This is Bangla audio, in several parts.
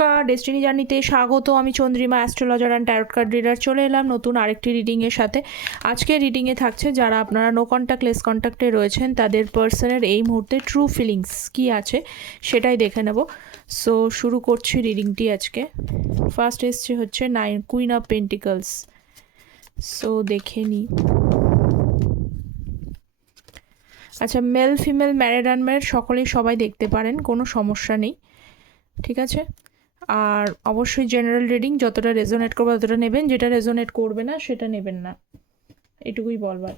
নমস্কার, ডেস্টিনি জার্নিতে স্বাগত। আমি Chandrima, astrologer and tarot card reader, চলে এলাম নতুন আরেকটি রিডিংয়ের সাথে। আজকের রিডিংয়ে থাকছে যারা আপনারা নো কন্ট্যাক্ট লেস কন্ট্যাক্টে রয়েছেন তাদের পার্সনের এই মুহূর্তে ট্রু ফিলিংস কী আছে সেটাই দেখে নেব। সো শুরু করছি রিডিংটি আজকে। ফার্স্ট এসছে হচ্ছে কুইন অফ পেন্টিকলস। সো দেখে নিই। আচ্ছা, মেল ফিমেল ম্যারিড আনম্যারিড সকলেই সবাই দেখতে পারেন, কোনো সমস্যা নেই, ঠিক আছে। আর অবশ্যই জেনারেল রিডিং, যতটা রেজোনেট করবে ততটা নেবেন, যেটা রেজোনেট করবে না সেটা নেবেন না, এটুকুই বলবার।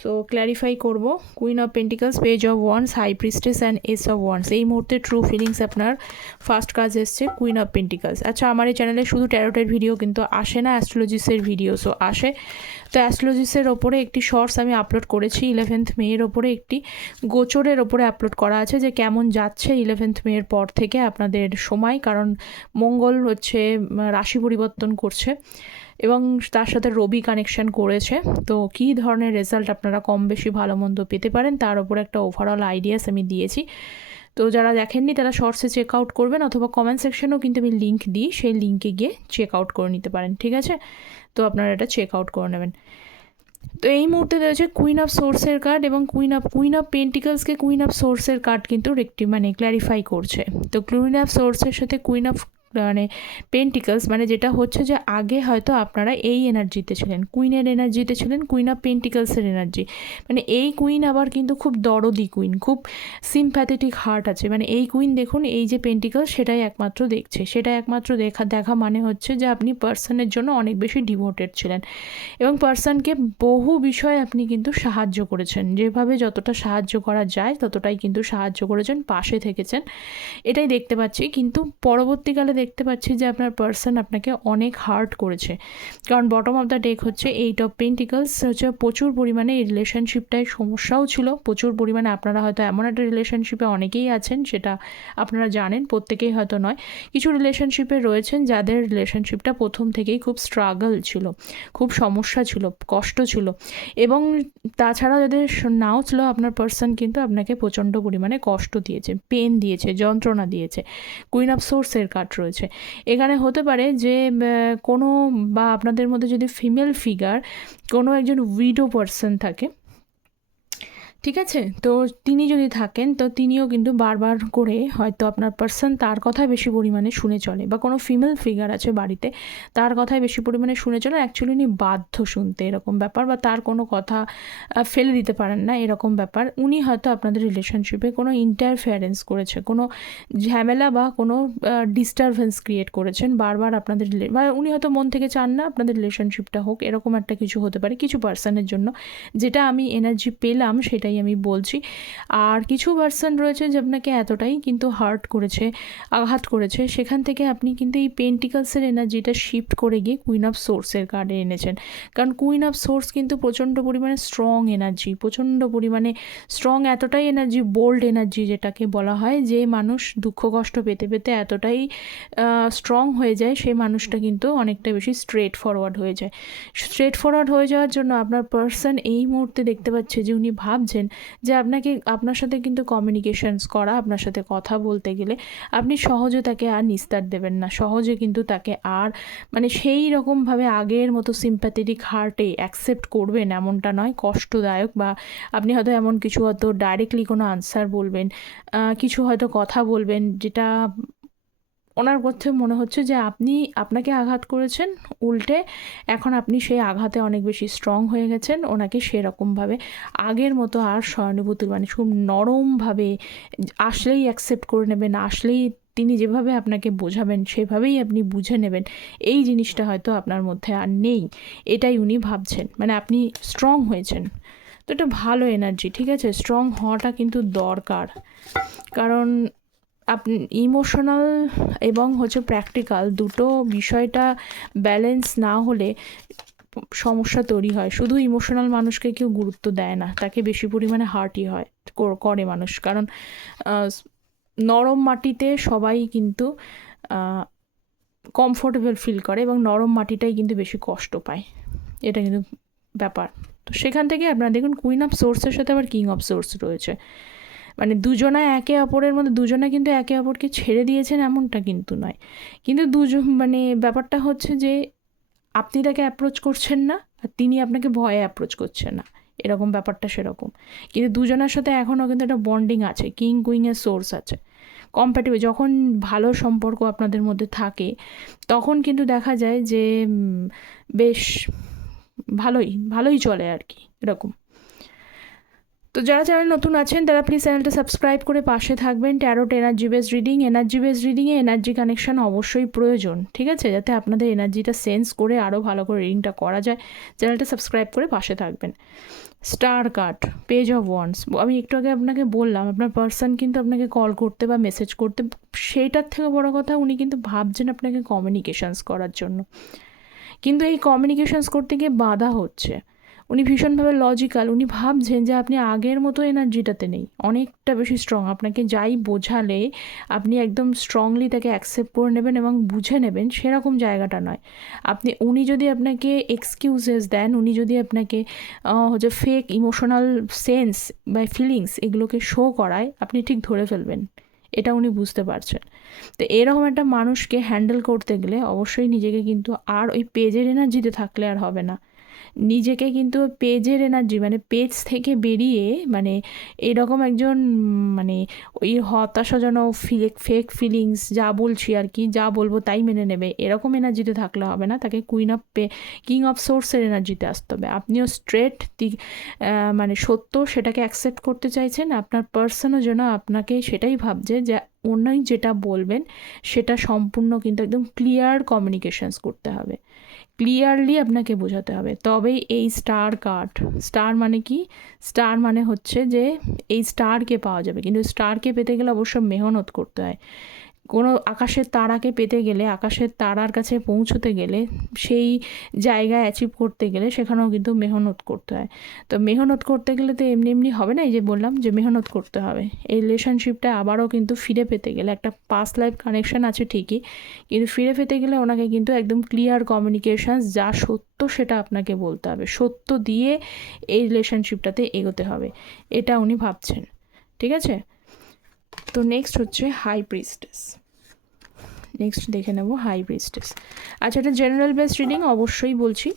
সো ক্ল্যারিফাই করব। Queen of pentacles, page of wands, high priestess and ace of wands. এই মুহূর্তে ট্রু ফিলিংস আপনার ফার্স্ট কাজ এসছে কুইন অফ পেন্টিকলস। আচ্ছা, আমার এই চ্যানেলে শুধু ট্যারোটের ভিডিও কিন্তু আসে না, অ্যাস্ট্রোলজিসের ভিডিওসও আসে। তো অ্যাস্ট্রোলজিসের ওপরে একটি শর্টস আমি আপলোড করেছি 11th মেয়ের ওপরে, একটি গোচরের ওপরে আপলোড করা আছে যে কেমন যাচ্ছে 11th মেয়ের পর থেকে আপনাদের সময়, কারণ মঙ্গল হচ্ছে রাশি পরিবর্তন করছে এবং তার সাথে রবি কানেকশন করেছে। তো কী ধরনের রেজাল্ট আপনারা কম বেশি ভালো মন্দ পেতে পারেন তার ওপর একটা ওভারঅল আইডিয়াস আমি দিয়েছি। তো যারা দেখেননি তারা শর্টসে চেক আউট করবেন, অথবা কমেন্ট সেকশনেও কিন্তু আমি লিঙ্ক দিই, সেই লিঙ্কে গিয়ে চেক আউট করে নিতে পারেন, ঠিক আছে। তো আপনারা এটা চেক আউট করে নেবেন। তো এই মুহূর্তে রয়েছে কুইন অফ সোর্সের কার্ড, এবং কুইন অফ পেন্টিকলসকে কুইন অফ সোর্সের কার্ড কিন্তু ক্ল্যারিফাই করছে। তো কুইন অফ সোর্সের সাথে কুইন অফ পেন্টিকলস যেটা হচ্ছে যে আগে হয়তো আপনারা এই এনার্জিতে ছিলেন, কুইনের এনার্জিতে ছিলেন, কুইন অফ পেন্টিকলসের এনার্জি। এই কুইন আবার কিন্তু খুব দরদি কুইন, খুব সিম্প্যাথেটিক হার্ট আছে। এই কুইন দেখুন, এই যে পেন্টিকলস সেটাই একমাত্র দেখছে, সেটা একমাত্র দেখা হচ্ছে যে আপনি পার্সনের জন্য অনেক বেশি ডিভোটেড ছিলেন এবং পার্সনকে বহু বিষয়ে আপনি কিন্তু সাহায্য করেছেন, যেভাবে যতটা সাহায্য করা যায় ততটাই কিন্তু সাহায্য করেছেন, পাশে থেকেছেন, এটাই দেখতে পাচ্ছি। কিন্তু পরবর্তীকালে দেখতে পাচ্ছি যে আপনার পার্সন আপনাকে অনেক হার্ট করেছে, কারণ বটম অফ দ্য ডেক হচ্ছে 8 অফ পেন্টিকলস। হচ্ছে প্রচুর পরিমাণে এই রিলেশনশিপটায় সমস্যাও ছিল, প্রচুর পরিমাণে আপনারা হয়তো এমন একটা রিলেশনশিপে অনেকেই আছেন, সেটা আপনারা জানেন, প্রত্যেকেই হয়তো নয়, কিছু রিলেশনশিপে রয়েছেন যাদের রিলেশনশিপটা প্রথম থেকেই খুব স্ট্রাগল ছিল, খুব সমস্যা ছিল, কষ্ট ছিল। এবং তাছাড়া যাদের নাও ছিল, আপনার পার্সন কিন্তু আপনাকে প্রচণ্ড পরিমাণে কষ্ট দিয়েছে, পেন দিয়েছে, যন্ত্রণা দিয়েছে। কুইন অফ সোর্সের কার্ড রয়েছে এখানে। হতে পারে যে কোনো বা আপনাদের মধ্যে যদি ফিমেল ফিগার কোনো একজন উইডো পার্সন থাকে, ঠিক আছে, তো তিনি যদি থাকেন তো তিনিও কিন্তু বারবার করে হয়তো আপনার পার্সন তার কথায় বেশি পরিমাণে শুনে চলে, বা কোনো ফিমেল ফিগার আছে বাড়িতে তার কথায় বেশি পরিমাণে শুনে চলে, অ্যাকচুয়ালি উনি বাধ্য শুনতে, এরকম ব্যাপার, বা তার কোনো কথা ফেলে দিতে পারেন না, এরকম ব্যাপার। উনি হয়তো আপনাদের রিলেশনশিপে কোনো ইন্টারফেয়ারেন্স করেছে, কোনো ঝামেলা বা কোনো ডিস্টারবেন্স ক্রিয়েট করেছেন বারবার আপনাদের, উনি হয়তো মন থেকে চান না আপনাদের রিলেশনশিপটা হোক, এরকম একটা কিছু হতে পারে কিছু পার্সনের জন্য। যেটা আমি এনার্জি পেলাম সেটাই আমি বলছি। আর কিছু পার্সন রয়েছে যে আপনাকে এতটাই কিন্তু হার্ট করেছে, আঘাত করেছে, সেখান থেকে আপনি কিন্তু এই পেন্টিকলসের এনার্জিটা শিফট করে গিয়ে কুইন অফ সোর্সের কার্ডে এনেছেন। কারণ কুইন অফ সোর্স কিন্তু প্রচণ্ড পরিমাণে স্ট্রং এনার্জি, প্রচণ্ড পরিমাণে স্ট্রং, এতটাই এনার্জি, বোল্ড এনার্জি যেটাকে বলা হয়, যে মানুষ দুঃখ কষ্ট পেতে পেতে এতটাই স্ট্রং হয়ে যায়, সেই মানুষটা কিন্তু অনেকটা বেশি স্ট্রেট ফরওয়ার্ড হয়ে যায়। স্ট্রেট ফরওয়ার্ড হয়ে যাওয়ার জন্য আপনার পার্সন এই মুহূর্তে দেখতে পাচ্ছে যে উনি ভাবছেন যে আপনার সাথে কিন্তু কমিউনিকেশনস করা, আপনার সাথে কথা বলতে গেলে আপনি সহজে তাকে আর নিস্তার দেবেন না, সহজে কিন্তু তাকে আর সেই রকমভাবে আগের মতো সিম্প্যাথেটিক হার্টে অ্যাকসেপ্ট করবেন এমনটা নয়, কষ্টদায়ক, বা আপনি হয়তো এমন কিছু হয়তো ডাইরেক্টলি কোনো আনসার বলবেন, কিছু হয়তো কথা বলবেন যেটা ওনার মধ্যে মনে হচ্ছে যে আপনাকে আঘাত করেছেন, উল্টে এখন আপনি সেই আঘাতে অনেক বেশি স্ট্রং হয়ে গেছেন, ওনাকে সেরকমভাবে আগের মতো আর সহানুভূতির খুব নরমভাবে আসলেই অ্যাকসেপ্ট করে নেবেন, আসলেই তিনি যেভাবে আপনাকে বোঝাবেন সেভাবেই আপনি বুঝে নেবেন, এই জিনিসটা হয়তো আপনার মধ্যে আর নেই, এটাই উনি ভাবছেন। আপনি স্ট্রং হয়েছেন, তো এটা ভালো এনার্জি, ঠিক আছে। স্ট্রং হওয়াটা কিন্তু দরকার, কারণ আপনি ইমোশনাল এবং প্র্যাকটিক্যাল দুটো বিষয়টা ব্যালেন্স না হলে সমস্যা তৈরি হয়। শুধু ইমোশনাল মানুষকে কেউ গুরুত্ব দেয় না, তাকে বেশি পরিমাণে হার্টই হয় করে মানুষ, কারণ নরম মাটিতে সবাই কিন্তু কমফোর্টেবল ফিল করে এবং নরম মাটিটাই কিন্তু বেশি কষ্ট পায়, এটা কিন্তু ব্যাপার। তো সেখান থেকে আপনারা দেখুন কুইন অফ সোর্সের সাথে আবার কিং অফ সোর্স রয়েছে। মানে দুজনা একে অপরের মধ্যে দুজনা কিন্তু একে অপরকে ছেড়ে দিয়েছেন এমনটা কিন্তু নয়, কিন্তু দুজন মানে ব্যাপারটা হচ্ছে যে আপনি তাকে অ্যাপ্রোচ করছেন না আর তিনি আপনাকে ভয়ে অ্যাপ্রোচ করছেন না, এরকম ব্যাপারটা সেরকম। কিন্তু দুজনের সাথে এখনও কিন্তু একটা বন্ডিং আছে, কিং কুইংয়ের সোর্স আছে, কম্প্যাটিবল। যখন ভালো সম্পর্ক আপনাদের মধ্যে থাকে তখন কিন্তু দেখা যায় যে বেশ ভালোই ভালোই চলে আর কি, এরকম। তো যারা চ্যানেল নতুন আছেন তারা প্লিজ চ্যানেলটা সাবস্ক্রাইব করে পাশে থাকবেন। Tarot energy base reading, energy base রিডিংয়ে এনার্জি কানেকশন অবশ্যই প্রয়োজন, ঠিক আছে, যাতে আপনাদের এনার্জিটা সেন্স করে আরও ভালো করে রিডিংটা করা যায়। চ্যানেলটা সাবস্ক্রাইব করে পাশে থাকবেন। Star card, page of once, আমি একটু আগে আপনাকে বললাম আপনার পার্সন কিন্তু আপনাকে কল করতে বা মেসেজ করতে, সেইটার থেকে বড় কথা উনি কিন্তু ভাবছেন আপনাকে কমিউনিকেশনস করার জন্য, কিন্তু এই কমিউনিকেশনস করতে গিয়ে বাধা হচ্ছে। উনি ভীষণভাবে লজিক্যাল, উনি ভাবছেন যে আপনি আগের মতো এনার্জিটাতে নেই, অনেকটা বেশি স্ট্রং। আপনাকে যাই বোঝালে আপনি একদম স্ট্রংলি তাকে অ্যাকসেপ্ট করে নেবেন এবং বুঝে নেবেন, সেরকম জায়গাটা নয়। উনি যদি আপনাকে এক্সকিউজেস দেন, উনি যদি আপনাকে হচ্ছে ফেক ইমোশনাল সেন্স বা ফিলিংস এগুলোকে শো করায়, আপনি ঠিক ধরে ফেলবেন, এটা উনি বুঝতে পারছেন। তো এরকম একটা মানুষকে হ্যান্ডেল করতে গেলে অবশ্যই নিজেকে কিন্তু আর ওই পেজের এনার্জিতে থাকলে আর হবে না, নিজেকে কিন্তু পেজের এনার্জি মানে পেজ থেকে বেরিয়ে মানে এরকম একজন মানে ওই হতাশাজনক ফেক ফিলিংস যা বলছি আর কি, যা বলবো তাই মেনে নেবে, এরকম এনার্জিতে থাকলে হবে না, তাকে কিং অফ সোর্সের এনার্জিতে আসতে হবে। আপনিও স্ট্রেট মানে সত্য সেটাকে অ্যাকসেপ্ট করতে চাইছেন, আপনার পার্সনও যেন আপনাকে সেটাই ভাবছে যে অন্যই যেটা বলবেন সেটা সম্পূর্ণ কিন্তু একদম ক্লিয়ার কমিউনিকেশনস করতে হবে, ক্লিয়ারলি আপনাকে বোঝাতে হবে, তবেই এই স্টার কার্ড। স্টার মানে কি? স্টার মানে হচ্ছে যে এই স্টারকে পাওয়া যাবে, কিন্তু স্টারকে পেতে গেলে অবশ্য মেহনত করতে হয়। কোনো আকাশের তারাকে পেতে গেলে, আকাশের তারার কাছে পৌঁছতে গেলে, সেই জায়গায় অ্যাচিভ করতে গেলে সেখানেও কিন্তু মেহনত করতে হয়। তো মেহনত করতে গেলে তো এমনি এমনি হবে না, এই যে বললাম যে মেহনত করতে হবে। এই রিলেশনশিপটা আবারও কিন্তু ফিরে পেতে গেলে, একটা পাস্ট লাইফ কানেকশন আছে ঠিকই, কিন্তু ফিরে পেতে গেলে ওনাকে কিন্তু একদম ক্লিয়ার কমিউনিকেশানস, যা সত্য সেটা আপনাকে বলতে হবে, সত্য দিয়ে এই রিলেশনশিপটাতে এগোতে হবে, এটা উনি ভাবছেন, ঠিক আছে। তো নেক্সট হচ্ছে হাই প্রিস্টেস। নেক্সট দেখে নেব হাই প্রিস্টেস। আচ্ছা, এটা জেনারেল বেস রিডিং অবশ্যই বলছি।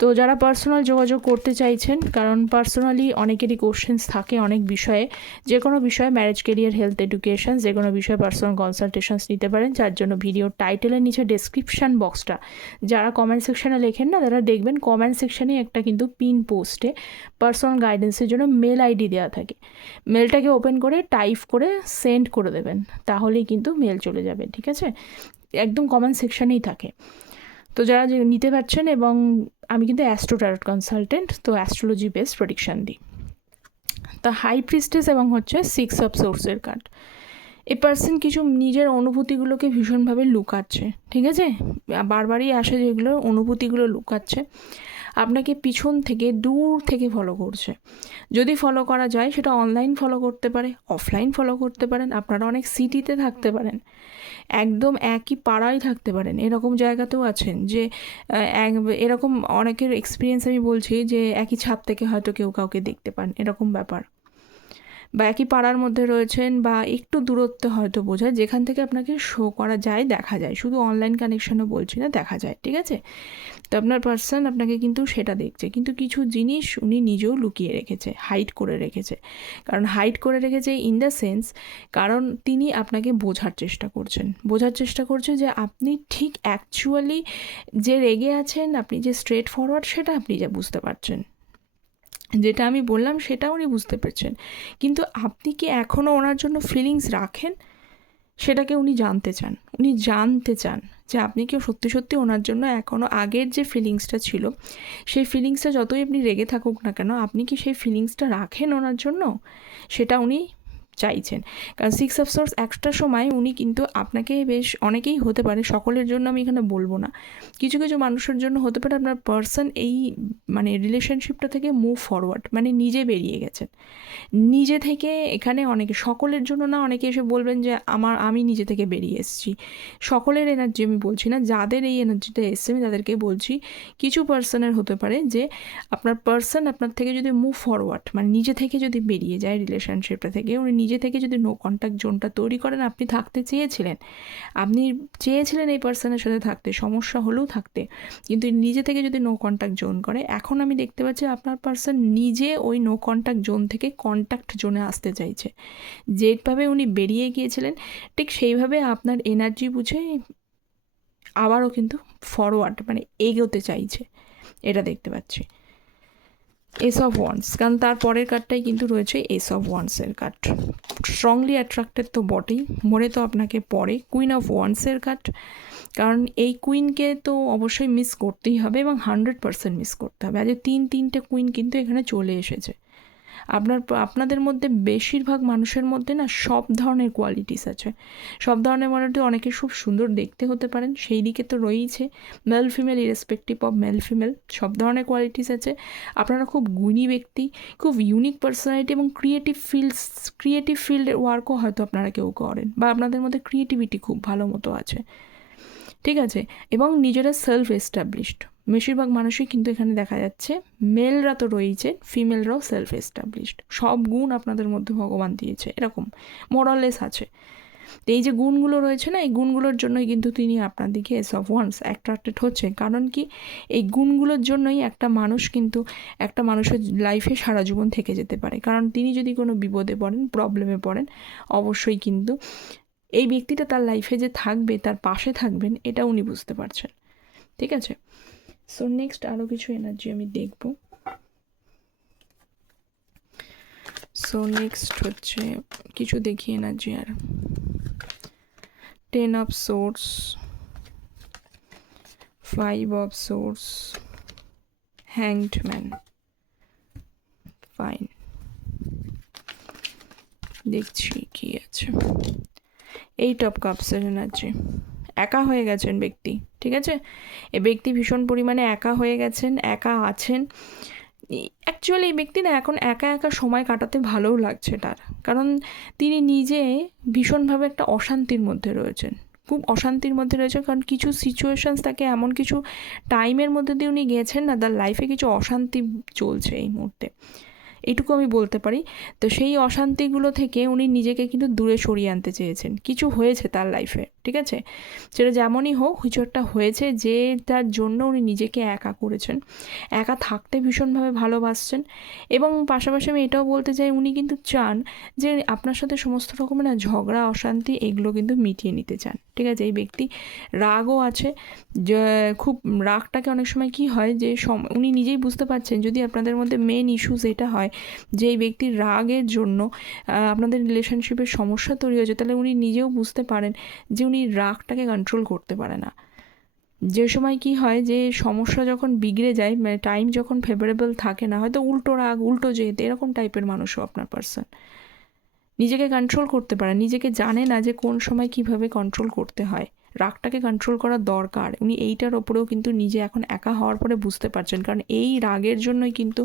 তো যারা পার্সোনাল যোগাযোগ করতে চাইছেন, কারণ পার্সোনালি অনেকেরই কোশ্চেন্স থাকে অনেক বিষয়ে, যে কোনো বিষয়ে, ম্যারেজ, কেরিয়ার, হেলথ, এডুকেশন, যে কোনো বিষয়ে পার্সোনাল কনসালটেশনস নিতে পারেন, যার জন্য ভিডিও টাইটেলের নিচে ডেসক্রিপশান বক্সটা, যারা কমেন্ট সেকশানে লেখেন না তারা দেখবেন কমেন্ট সেকশানে একটা কিন্তু পিন পোস্টে পার্সোনাল গাইডেন্সের জন্য মেল আইডি দেওয়া থাকে, মেলটাকে ওপেন করে টাইপ করে সেন্ড করে দেবেন, তাহলেই কিন্তু মেল চলে যাবে, ঠিক আছে, একদম কমেন্ট সেকশানেই থাকে। তো যারা নিতে পারছেন, এবং আমি কিন্তু অ্যাস্ট্রো ট্যারট কনসালটেন্ট, তো অ্যাস্ট্রোলজি বেসড প্রেডিকশান দিই। তা হাই প্রিস্টেস এবং হচ্ছে 6 অফ সোর্সের কার্ড। এই পার্সন কিছু নিজের অনুভূতিগুলোকে ভীষণভাবে লুকাচ্ছে, ঠিক আছে, বারবারই আসে যেগুলো অনুভূতিগুলো লুকাচ্ছে, আপনাকে পিছন থেকে দূর থেকে ফলো করছে। যদি ফলো করা যায় সেটা অনলাইন ফলো করতে পারে, অফলাইন ফলো করতে পারেন, আপনারা অনেক সিটিতে থাকতে পারেন, একদম একই পাড়ায় থাকতে পারেন, এরকম জায়গাতেও আছেন যে এরকম অনেকের এক্সপিরিয়েন্স আমি বলছি যে একই ছাদ থেকে হয়তো কেউ কাউকে দেখতে পান, এরকম ব্যাপার, বা একই পাড়ার মধ্যে রয়েছেন, বা একটু দূরত্বে হয়তো বোঝায়, যেখান থেকে আপনাকে শো করা যায়, দেখা যায়, শুধু অনলাইন কানেকশনও বলছি না, দেখা যায়, ঠিক আছে। তো আপনার পার্সন আপনাকে কিন্তু সেটা দেখছে, কিন্তু কিছু জিনিস উনি নিজেও লুকিয়ে রেখেছে, হাইড করে রেখেছে, কারণ হাইড করে রেখেছে ইন দ্য সেন্স, কারণ তিনি আপনাকে বোঝার চেষ্টা করছেন যে আপনি ঠিক অ্যাকচুয়ালি যে রেগে আছেন, আপনি যে স্ট্রেট ফরওয়ার্ড, সেটা আপনি যা বুঝতে পারছেন, যেটা আমি বললাম সেটা উনি বুঝতে পেরেছেন, কিন্তু আপনি কি এখনও ওনার জন্য ফিলিংস রাখেন, সেটাকে উনি জানতে চান যে আপনি কেউ সত্যি সত্যি ওনার জন্য এখনও আগের যে ফিলিংসটা ছিল, সেই ফিলিংসটা যতই আপনি রেগে থাকুক না কেন, আপনি কি সেই ফিলিংসটা রাখেন ওনার জন্য, সেটা উনি চাইছেন। কারণ 6 অফ সোর্স একটা সময় উনি কিন্তু আপনাকে বেশ, অনেকেই হতে পারে, সকলের জন্য আমি এখানে বলবো না, কিছু কিছু মানুষের জন্য হতে পারে আপনার পার্সন এই মানে রিলেশনশিপটা থেকে মুভ ফরওয়ার্ড, মানে নিজে বেরিয়ে গেছেন, নিজে থেকে, এখানে অনেকে, সকলের জন্য না, অনেকে এসে বলবেন যে আমি নিজে থেকে বেরিয়ে এসেছি, সকলের এনার্জি আমি বলছি না, যাদের এই এনার্জিটা এসছে আমি তাদেরকে বলছি, কিছু পার্সনের হতে পারে যে আপনার পার্সন আপনার থেকে যদি মুভ ফরওয়ার্ড, মানে নিজে থেকে যদি বেরিয়ে যায় রিলেশনশিপটা থেকে, উনি নিজে থেকে যদি নো কন্ট্যাক্ট জোনটা তৈরি করেন, আপনি থাকতে চেয়েছিলেন, আপনি চেয়েছিলেন এই পার্সনের সাথে থাকতে, সমস্যা হলেও থাকতে, কিন্তু নিজে থেকে যদি নো কন্ট্যাক্ট জোন করে, এখন আমি দেখতে পাচ্ছি আপনার পার্সন নিজে ওই নো কন্ট্যাক্ট জোন থেকে কন্ট্যাক্ট জোনে আসতে চাইছে। যেভাবে উনি বেরিয়ে গিয়েছিলেন ঠিক সেইভাবে আপনার এনার্জি বুঝে আবারও কিন্তু ফরওয়ার্ড মানে এগোতে চাইছে, এটা দেখতে পাচ্ছি। এস অফ ওয়ান্স, কারণ তার পরের কার্ডটাই কিন্তু রয়েছে এস অফ ওয়ান্সের কার্ড। স্ট্রংলি অ্যাট্রাক্টেড তো বটেই, মনে তো আপনাকে পড়ে। কুইন অফ ওয়ান্সের কার্ড, কারণ এই কুইনকে তো অবশ্যই মিস করতেই হবে এবং 100% মিস করতে হবে। আজ তিনটে কুইন কিন্তু এখানে চলে এসেছে। আপনাদের মধ্যে বেশিরভাগ মানুষের মধ্যে না সব ধরনের কোয়ালিটিস আছে, সব ধরনের কোয়ালিটি। অনেকে খুব সুন্দর দেখতে হতে পারেন, সেই দিকে তো রয়েইছে, male female irrespective of male female সব ধরনের কোয়ালিটিস আছে। আপনারা খুব গুণী ব্যক্তি, খুব ইউনিক পার্সোনালিটি এবং ক্রিয়েটিভ ফিল্ডের ওয়ার্কও হয়তো আপনারা কেউ করেন, বা আপনাদের মধ্যে ক্রিয়েটিভিটি খুব ভালো মতো আছে, ঠিক আছে। এবং নিজেরা সেলফ এস্টাবলিশড বেশিরভাগ মানুষই কিন্তু এখানে দেখা যাচ্ছে। মেলরা তো রয়েছে, ফিমেলরাও সেলফ এস্টাবলিশড, সব গুণ আপনাদের মধ্যে ভগবান দিয়েছে, এরকম মোরালেস আছে। তো এই যে গুণগুলো রয়েছে না, এই গুণগুলোর জন্যই কিন্তু তিনি আপনার দিকে এস অফ ওয়ান্স অ্যাট্রাক্টেড হচ্ছে। কারণ কি, এই গুণগুলোর জন্যই একটা মানুষ কিন্তু একটা মানুষের লাইফে সারা জীবন থেকে যেতে পারে। কারণ তিনি যদি কোনো বিপদে পড়েন, প্রবলেমে পড়েন, অবশ্যই কিন্তু এই ব্যক্তিটা তার লাইফে যে থাকবে, তার পাশে থাকবেন, এটা উনি বুঝতে পারছেন, ঠিক আছে। সো নেক্সট আরও কিছু এনার্জি আমি দেখব। সো নেক্সট হচ্ছে কিছু দেখি এনার্জি আর। 10 of swords, 5 of swords, hanged man, fine. দেখছি কি আছে। 8 অফ কাপসের এনার্জি, একা হয়ে গেছেন ব্যক্তি, ঠিক আছে। এ ব্যক্তি ভীষণ পরিমাণে একা হয়ে গেছেন, একা আছেন। অ্যাকচুয়ালি এই ব্যক্তি না এখন একা একা সময় কাটাতে ভালোও লাগছে তার, কারণ তিনি নিজে ভীষণভাবে একটা অশান্তির মধ্যে রয়েছেন, খুব অশান্তির মধ্যে রয়েছে। কারণ কিছু সিচুয়েশানস তাকে এমন কিছু টাইমের মধ্যে দিয়ে উনি গেছেন না, তার লাইফে কিছু অশান্তি চলছে এই মুহূর্তে, এইটুকু আমি বলতে পারি। তো সেই অশান্তিগুলো থেকে উনি নিজেকে কিন্তু দূরে সরিয়ে আনতে চেয়েছেন। কিছু হয়েছে তার লাইফে, ঠিক আছে, সেটা যেমনই হোক, কিছু একটা হয়েছে যে তার জন্য উনি নিজেকে একা করেছেন, একা থাকতে ভীষণভাবে ভালোবাসছেন। এবং পাশাপাশি আমি এটাও বলতে চাই, উনি কিন্তু চান যে আপনার সাথে সমস্ত রকমের না ঝগড়া অশান্তি এগুলো কিন্তু মিটিয়ে নিতে চান, ঠিক আছে। এই ব্যক্তি রাগও আছে, যে খুব রাগটাকে অনেক সময় কি হয় যে উনি নিজেই বুঝতে পারছেন, যদি আপনাদের মধ্যে মেন ইস্যুস এটা হয় যে এই ব্যক্তির রাগের জন্য আপনাদের রিলেশনশিপের সমস্যা তৈরি হয়েছে, তাহলে উনি নিজেও বুঝতে পারেন যে উনি রাগটাকে কন্ট্রোল করতে পারে না। যে সময় কি হয় যে সমস্যা যখন বিগড়ে যায়, মানে টাইম যখন ফেভারেবল থাকে না, হয়তো উল্টো রাগ উল্টো জেদ এরকম টাইপের মানুষও আপনার পার্সন নিজেকে কন্ট্রোল করতে পারে, নিজেকে জানে না যে কোন সময় কিভাবে কন্ট্রোল করতে হয়, রাগটাকে কন্ট্রোল করা দরকার। উনি এইটার ওপরেও কিন্তু নিজে এখন একা হওয়ার পরে বুঝতে পারছেন, কারণ এই রাগের জন্যই কিন্তু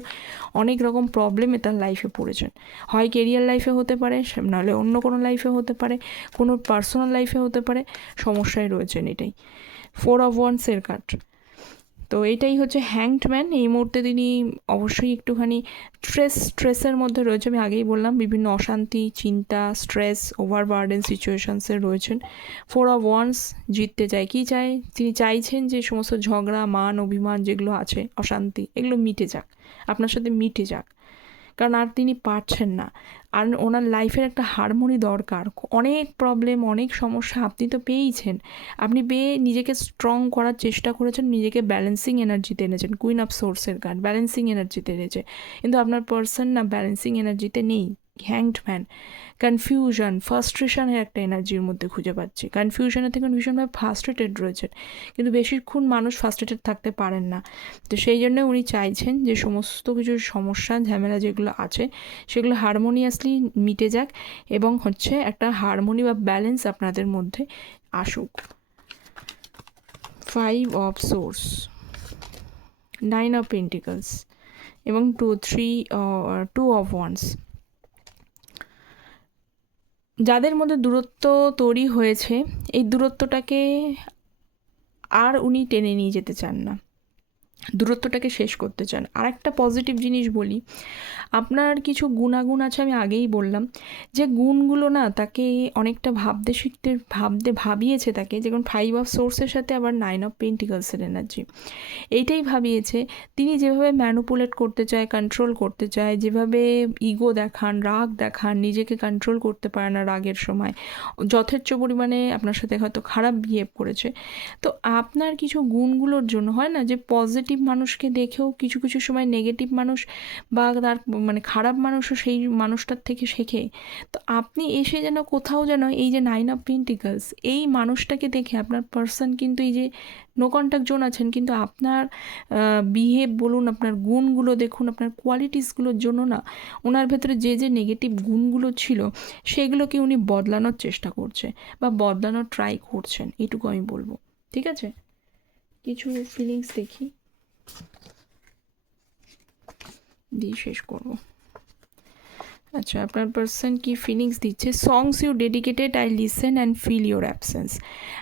অনেক রকম প্রবলেমে তার লাইফে পড়েছেন। হয় কেরিয়ার লাইফে হতে পারে, নাহলে অন্য কোনো লাইফে হতে পারে, কোনো পার্সোনাল লাইফে হতে পারে, সমস্যায় রয়েছেন এটাই। 4 অফ ওয়ান্সের কার্ড, তো এটাই হচ্ছে হ্যাংড ম্যান। এই মুহূর্তে তিনি অবশ্যই একটুখানি স্ট্রেসের মধ্যে রয়েছে, আমি আগেই বললাম, বিভিন্ন অশান্তি, চিন্তা, স্ট্রেস, ওভারবার্ডেন সিচুয়েশনসে রয়েছেন। 4 অফ ওয়ান্স জিততে চায়, কী চায়, তিনি চাইছেন যে সমস্ত ঝগড়া, মান অভিমান যেগুলো আছে, অশান্তি, এগুলো মিটে যাক, আপনার সাথে মিটে যাক। কারণ আর তিনি পারছেন না, আর ওনার লাইফের একটা হারমোনি দরকার। অনেক প্রবলেম, অনেক সমস্যা আপনি তো পেয়েইছেন, আপনি পেয়ে নিজেকে স্ট্রং করার চেষ্টা করেছেন, নিজেকে ব্যালেন্সিং এনার্জিতে এনেছেন। কুইন অফ সোর্সের কার্ড ব্যালেন্সিং এনার্জিতে এনেছে, কিন্তু আপনার পার্সন না ব্যালেন্সিং এনার্জিতে নেই। হ্যাংড ম্যান, কনফিউশন, ফার্স্ট্রেশনের একটা এনার্জির মধ্যে খুঁজে পাচ্ছি। কনফিউশনের থেকে ভীষণভাবে ফার্স্ট্রেটেড রয়েছেন, কিন্তু বেশিক্ষণ মানুষ ফার্স্ট্রেটেড থাকতে পারেন না। তো সেই জন্য উনি চাইছেন যে সমস্ত কিছু সমস্যা ঝামেলা যেগুলো আছে সেগুলো হারমোনিয়াসলি মিটে যাক, এবং হচ্ছে একটা হারমোনি বা ব্যালেন্স আপনাদের মধ্যে আসুক। 5 অফ সোর্স, 9 অফ পেন্টিকলস এবং 2 অফ ওয়ান্স। যাদের মধ্যে দূরত্ব তৈরি হয়েছে, এই দূরত্বটাকে আর উনি টেনে নিয়ে যেতে চান না। দূরত্বটাকে শেষ করতে চান। আর একটা পজিটিভ জিনিস বলি, আপনার কিছু গুণাগুণ আছে, আমি আগেই বললাম যে গুণগুলো না তাকে অনেকটা ভাবিয়েছে তাকে, যেমন 5 অফ সোর্সের সাথে আবার 9 অফ পেন্টিকলসের এনার্জি, এইটাই ভাবিয়েছে তিনি যেভাবে ম্যানুপুলেট করতে চায়, কন্ট্রোল করতে চায়, যেভাবে ইগো দেখান, রাগ দেখান, নিজেকে কন্ট্রোল করতে পারে না রাগের সময়, যথেচ্ছ পরিমাণে আপনার সাথে হয়তো খারাপ বিহেভ করেছে। তো আপনার কিছু গুণগুলোর জন্য হয় না যে পজিটিভ মানুষকে দেখেও কিছু কিছু সময় নেগেটিভ মানুষ বা তার মানে খারাপ মানুষও সেই মানুষটার থেকে শেখে। তো আপনি এসে যেন কোথাও যেন এই যে 9 অফ পেন্টিকলস, এই মানুষটাকে দেখে আপনার পার্সন কিন্তু এই যে নো কন্ট্যাক্ট জোন আছেন, কিন্তু আপনার বিহেভ বলুন, আপনার গুণগুলো দেখুন, আপনার কোয়ালিটিসগুলোর জন্য না ওনার ভেতরে যে যে নেগেটিভ গুণগুলো ছিল সেগুলোকে উনি বদলানোর চেষ্টা করছে বা বদলানোর ট্রাই করছেন, এইটুকু আমি বলবো। ঠিক আছে, কিছু ফিলিংস দেখি দিয়ে শেষ করবো। আচ্ছা, আপনার পার্সন কি ফিলিংস দিচ্ছে? Songs you dedicated, I listen and feel your absence.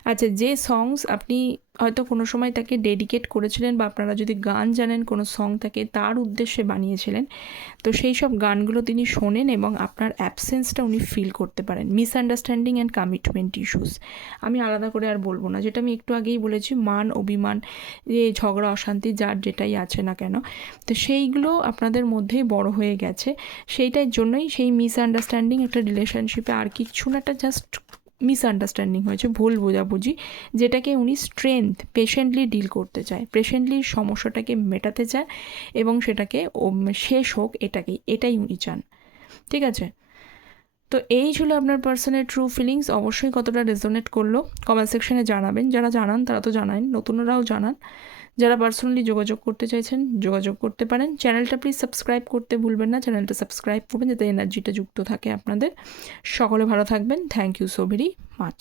আচ্ছা, যে সংস আপনি হয়তো কোনো সময় তাকে ডেডিকেট করেছিলেন, বা আপনারা যদি গান জানেন কোনো সং তাকে তার উদ্দেশ্যে বানিয়েছিলেন, তো সেই সব গানগুলো তিনি শোনেন এবং আপনার অ্যাবসেন্সটা উনি ফিল করতে পারেন। মিসআন্ডারস্ট্যান্ডিং অ্যান্ড কমিটমেন্ট ইস্যুস, আমি আলাদা করে আর বলবো না, যেটা আমি একটু আগেই বলেছি, মান অভিমান, যে ঝগড়া অশান্তি যার যেটাই আছে না কেন, তো সেইগুলো আপনাদের মধ্যেই বড় হয়ে গেছে। সেইটার জন্যই সেই মিসআন্ডারস্ট্যান্ডিং একটা রিলেশনশিপে, আর কিচ্ছু না, একটা জাস্ট মিসআন্ডারস্ট্যান্ডিং হয়েছে, ভুল বোঝাবুঝি, যেটাকে উনি স্ট্রেংথ পেশেন্টলি ডিল করতে চায়, পেশেন্টলি সমস্যাটাকে মেটাতে চায় এবং সেটাকে শেষ হোক, এটাই উনি চান। ঠিক আছে, তো এই ছিল আপনার পার্সনের ট্রু ফিলিংস। অবশ্যই কতটা রেজোনেট করলো কমেন্ট সেকশনে জানাবেন, যারা জানান তারা তো জানান, নতুনরাও জানান। যারা পার্সোনালি যোগাযোগ করতে চাইছেন যোগাযোগ করতে পারেন। চ্যানেলটা প্লিজ সাবস্ক্রাইব করতে ভুলবেন না, চ্যানেলটা সাবস্ক্রাইব করবেন যাতে এনার্জিটা যুক্ত থাকে আপনাদের। সকলে ভালো থাকবেন, thank you so very much.